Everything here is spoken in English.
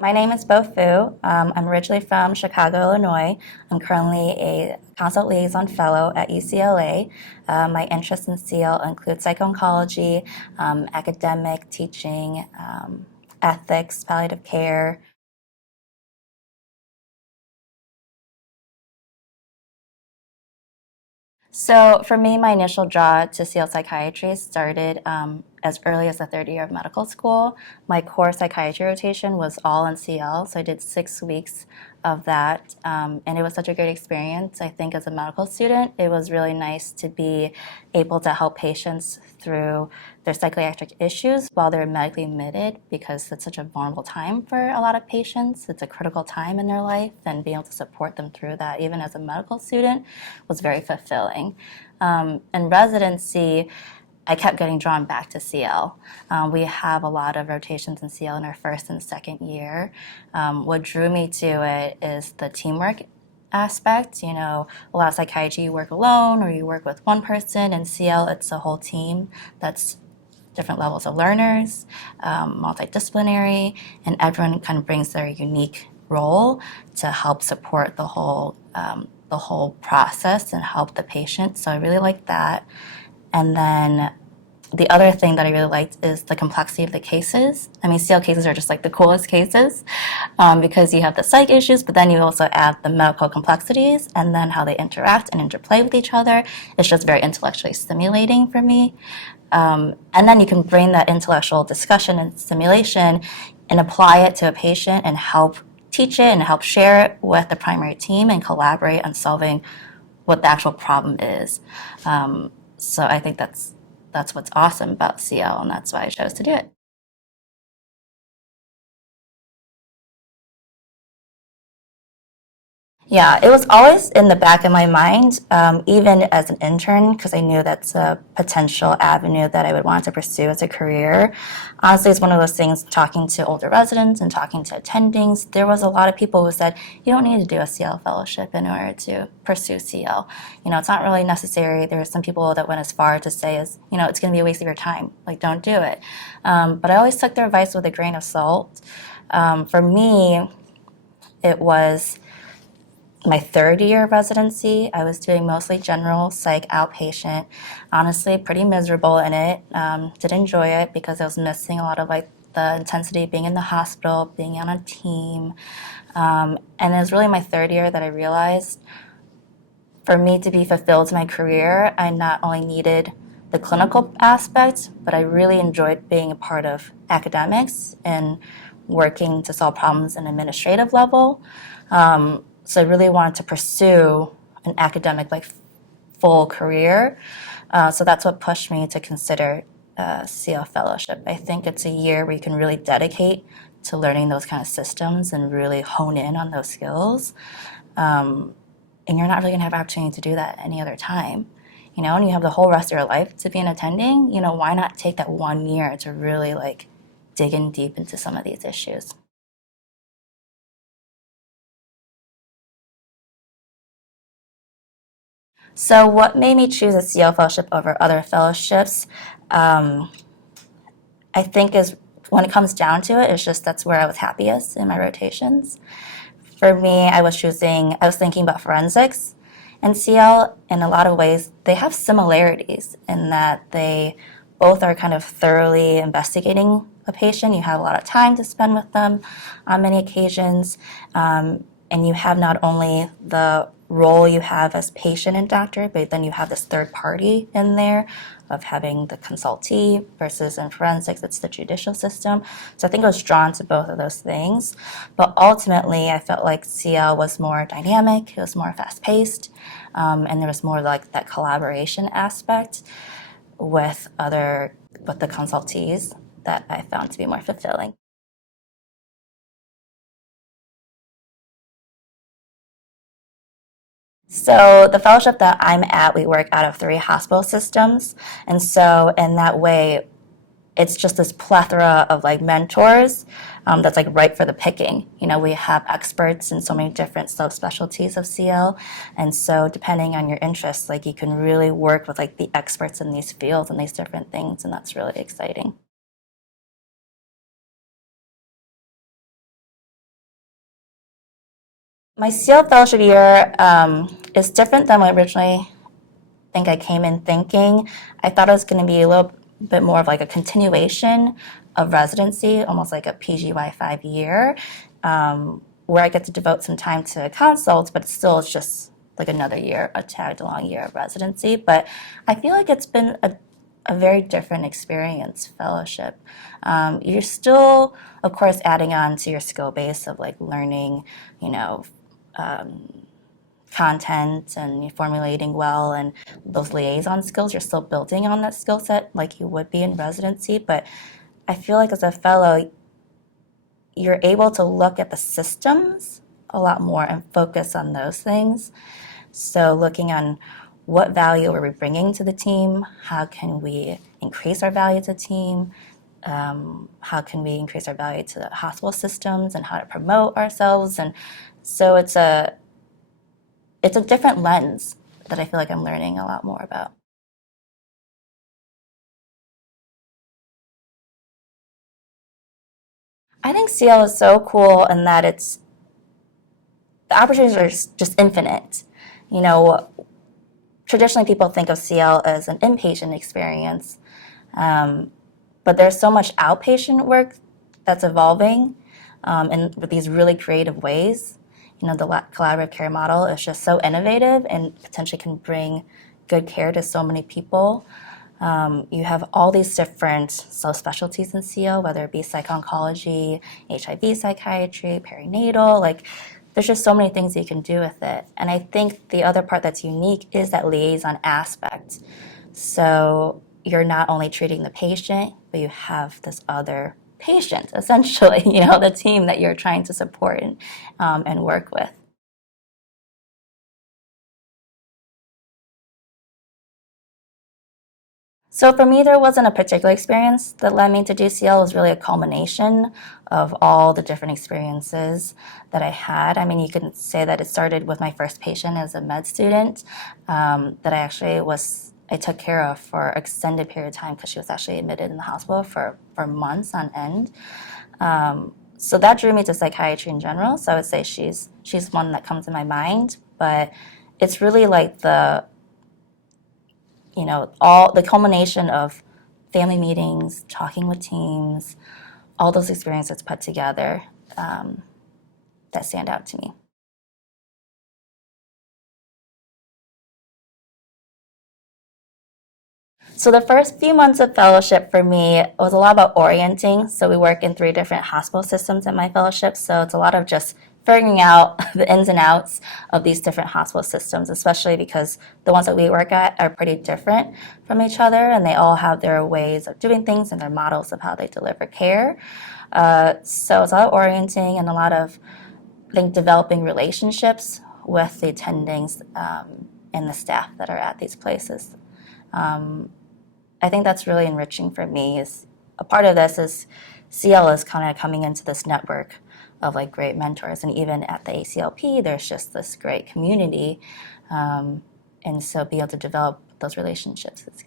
My name is Bo Fu. I'm originally from Chicago, Illinois. I'm currently a Consult-Liaison Fellow at UCLA. My interests in CL include psycho-oncology, academic, teaching, ethics, palliative care. So for me, my initial draw to C-L Psychiatry started as early as the third year of medical school. My core psychiatry rotation was all in CL, so I did 6 weeks of that, and it was such a great experience. I think as a medical student, it was really nice to be able to help patients through their psychiatric issues while they're medically admitted, because it's such a vulnerable time for a lot of patients. It's a critical time in their life, and being able to support them through that, even as a medical student, was very fulfilling. In residency, I kept getting drawn back to CL. We have a lot of rotations in CL in our first and second year. What drew me to it is the teamwork aspect. You know, a lot of psychiatry, you work alone or you work with one person. In CL, it's a whole team that's different levels of learners, multidisciplinary, and everyone kind of brings their unique role to help support the whole process and help the patient. So I really like that. And then the other thing that I really liked is the complexity of the cases. I mean, CL cases are just like the coolest cases because you have the psych issues, but then you also add the medical complexities and then how they interact and interplay with each other. It's just very intellectually stimulating for me. And then you can bring that intellectual discussion and stimulation and apply it to a patient and help teach it and help share it with the primary team and collaborate on solving what the actual problem is. So I think that's what's awesome about CL, and that's why I chose to do it. Yeah, it was always in the back of my mind, even as an intern, because I knew that's a potential avenue that I would want to pursue as a career. Honestly, it's one of those things, talking to older residents and talking to attendings, there was a lot of people who said, you don't need to do a CL fellowship in order to pursue CL. You know, it's not really necessary. There are some people that went as far to say, it's going to be a waste of your time. Like, don't do it. But I always took their advice with a grain of salt. For me, it was my third year of residency. I was doing mostly general psych outpatient. Honestly, pretty miserable in it. Did enjoy it because I was missing a lot of like the intensity of being in the hospital, being on a team. And it was really my third year that I realized for me to be fulfilled in my career, I not only needed the clinical aspect, but I really enjoyed being a part of academics and working to solve problems in an administrative level. So I really wanted to pursue an academic, like full career. So that's what pushed me to consider CL fellowship. I think it's a year where you can really dedicate to learning those kind of systems and really hone in on those skills. And you're not really gonna have opportunity to do that any other time. You know, and you have the whole rest of your life to be an attending, why not take that 1 year to really like dig in deep into some of these issues? So what made me choose a CL fellowship over other fellowships, um, I think is when it comes down to it, it's just that's where I was happiest in my rotations. For me, I was thinking about forensics and CL in a lot of ways. They have similarities in that they both are kind of thoroughly investigating a patient. You have a lot of time to spend with them on many occasions. And you have not only the role you have as patient and doctor, but then you have this third party in there of having the consultee versus in forensics, it's the judicial system. So I think I was drawn to both of those things. But ultimately, I felt like CL was more dynamic, it was more fast paced, and there was more like that collaboration aspect with the consultees that I found to be more fulfilling. So the fellowship that I'm at, we work out of 3 hospital systems. And so in that way, it's just this plethora of like mentors that's like right for the picking. You know, we have experts in so many different subspecialties of CL. And so depending on your interests, like you can really work with like the experts in these fields and these different things. And that's really exciting. My CL fellowship year is different than what I originally think I came in thinking. I thought it was going to be a little bit more of like a continuation of residency, almost like a PGY 5 year, where I get to devote some time to consults, but still it's just like another year, a tagged along year of residency. But I feel like it's been a very different experience fellowship. You're still, of course, adding on to your skill base of like learning, you know, content and formulating well, and those liaison skills, you're still building on that skill set like you would be in residency. But I feel like as a fellow, you're able to look at the systems a lot more and focus on those things. So looking on what value are we bringing to the team, how can we increase our value to the team, how can we increase our value to the hospital systems, and how to promote ourselves. And so it's a different lens that I feel like I'm learning a lot more about. I think CL is so cool in that the opportunities are just infinite. You know, traditionally people think of CL as an inpatient experience, but there's so much outpatient work that's evolving in with these really creative ways. You know, the collaborative care model is just so innovative and potentially can bring good care to so many people. You have all these different subspecialties in CL, whether it be psych-oncology, HIV psychiatry, perinatal, like there's just so many things you can do with it. And I think the other part that's unique is that liaison aspect. So you're not only treating the patient, but you have this other patient, essentially, you know, the team that you're trying to support and work with. So for me, there wasn't a particular experience that led me to DCL. It was really a culmination of all the different experiences that I had. I mean, you can say that it started with my first patient as a med student that I took care of for an extended period of time because she was actually admitted in the hospital for months on end. So that drew me to psychiatry in general. So I would say she's one that comes to my mind, but it's really like all the culmination of family meetings, talking with teams, all those experiences put together that stand out to me. So the first few months of fellowship for me was a lot about orienting. So we work in 3 different hospital systems in my fellowship. So it's a lot of just figuring out the ins and outs of these different hospital systems, especially because the ones that we work at are pretty different from each other, and they all have their ways of doing things and their models of how they deliver care. So it's a lot of orienting and a lot of, I think, developing relationships with the attendings and the staff that are at these places. I think that's really enriching for me. Is a part of this is CL is kind of coming into this network of like great mentors, and even at the ACLP, there's just this great community, and so be able to develop those relationships is